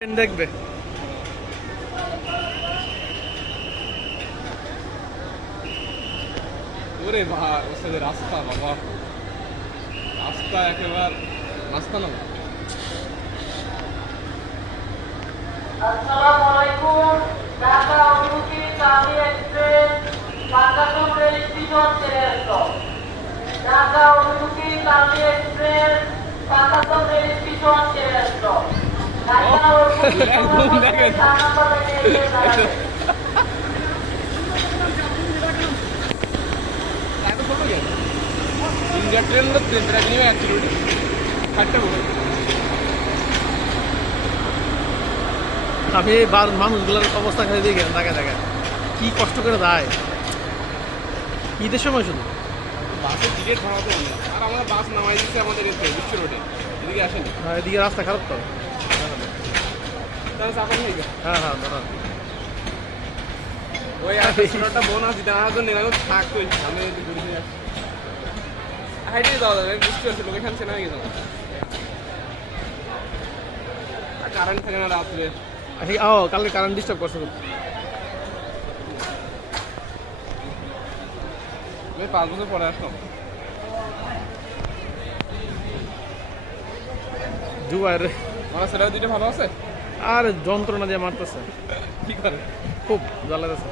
দেখবে ওরে ভাই ওদের রাস্তা বাবা রাস্তা একেবারে রাস্তা না আসসালামু আলাইকুম ঢাকা অভিমুখী চাঁদি এক্সপ্রেস পাঁচগাছন রেল স্টেশন ছেড়ে আসলো ঢাকা অভিমুখী চাঁদি এক্সপ্রেস পাঁচগাছন রেল স্টেশন ছেড়ে আসলো ঢাকা অভিমুখী চার নম্বর লাইনে দাঁড়াবে इंडिया ट्रेन ट्रेन एक्चुअली खट्टे बोलो আমি এই মানুষগুলোর অবস্থা খালি দেখে দেখা দেখা কি কষ্ট করে দেয় ঈদের সময় শুধু বাসের টিকিট ভাড়াতে হবে আর আমরা বাস নামাই দিচ্ছে আমাদের এতে বিশ্ব রোডে এদিকে আসেনি এদিকে রাস্তা খারাপ তো তাহলে চাপা হয়ে গেছে হ্যাঁ হ্যাঁ দাঁড়ান ওই একটা বোনাস দিতে আমার জন্য এরকম থাকতোই আমি ঘুরে ফিরে আসছি হাইটে যাওয়া যাবে বুঝতে পারছি লোকেশন চেনা হয়ে গেছে আর কারেন্ট থাকে না রাত্রে ও কালকে কারেন্ট ডিস্টার্ব করছে খুব। আমি 5 বছর পরে আসলাম জুবাইর আমার ছেলেরা দুইটা ভালো আছে আর যন্ত্রণা দিয়ে মারতেছে কি করে খুব জ্বালাতেছে